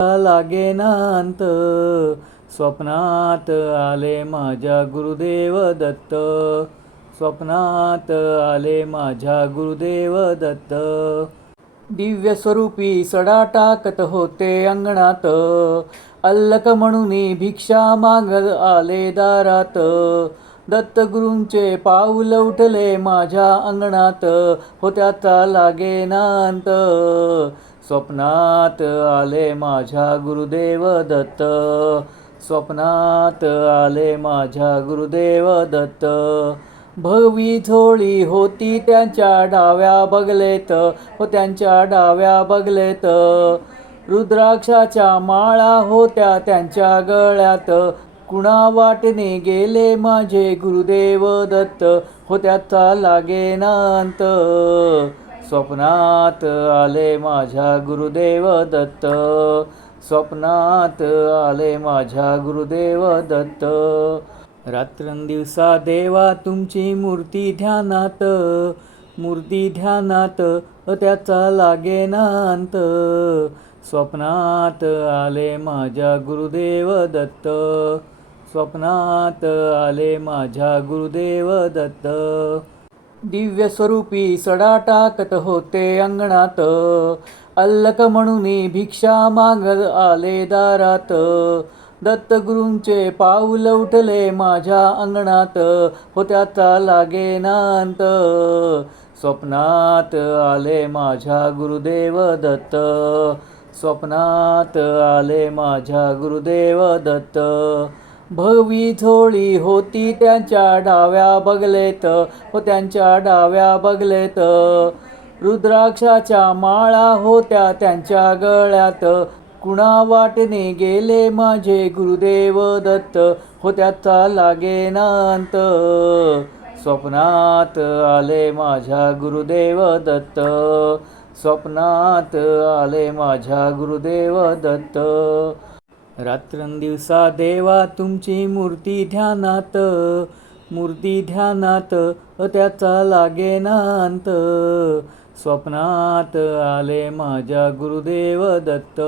लागेनांत स्वप्नात आले माझ्या गुरुदेव दत्त. स्वप्नात आले माझ्या गुरुदेव दत्त. दिव्य स्वरूपी सडा टाकत होते अंगणात. अल्लक म्हणून भिक्षा मागत आले दारात. दत्तगुरूंचे पाऊल उठले माझ्या अंगणात. होत्याचा लागेनांत स्वप्नात आले माझ्या गुरुदेव दत्त. स्वप्नात आले माझ्या गुरुदेव दत्त. भगवी झोळी होती त्यांच्या डाव्या बगलेत. त्यांच्या डाव्या बगलेत. रुद्राक्षाच्या माळा होत्या त्यांच्या गळ्यात. कुणा वाटेने गेले माझे गुरुदेव दत्त. त्याचा लागेनांत स्वप्नात आले माझ्या गुरुदेव दत्त. स्वप्नात आले माझ्या गुरुदेव दत्त. रात्रंदिवसा देवा तुमची मूर्ती ध्यानात. मूर्ती ध्यानात त्याचा लागेनांत स्वप्नात आले माझ्या गुरुदेव दत्त. स्वप्नात आले माझ्या गुरुदेव दत्त. दिव्य स्वरूपी सडा टाकत होते अंगणात. अल्लक म्हणून भिक्षा मागत आले दारात. दत्तगुरूंचे पाऊल उठले माझ्या अंगणात. त्याचा लागेनांत स्वप्नात आले माझ्या गुरुदेव दत्त. स्वप्नात आले माझ्या गुरुदेव दत्त. भगवी झोळी होती त्यांच्या डाव्या बगलेत. त्यांच्या डाव्या बगलेत. रुद्राक्षाच्या माळा होत्या त्यांच्या गळ्यात. कुणा वाटेने गेले माझे गुरुदेव दत्त. त्याचा लागेनांत स्वप्नात आले माझ्या गुरुदेव दत्त. स्वप्नात आले माझ्या गुरुदेव दत्त. रात्रंदिवसा देवा तुमची मूर्ती ध्यानात. मूर्ती ध्यानात त्याचा लागेनांत स्वप्नात आले माझ्या गुरुदेव दत्त.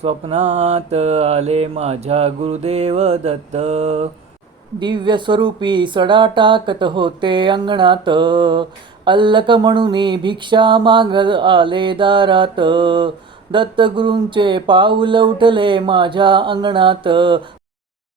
स्वप्नात आले माझ्या गुरुदेव दत्त. दिव्य स्वरूपी सडा टाकत होते अंगणात. अल्लक म्हणून भिक्षा मागत आले दारात. दत्तगुरूंचे पाऊल उठले माझ्या अंगणात.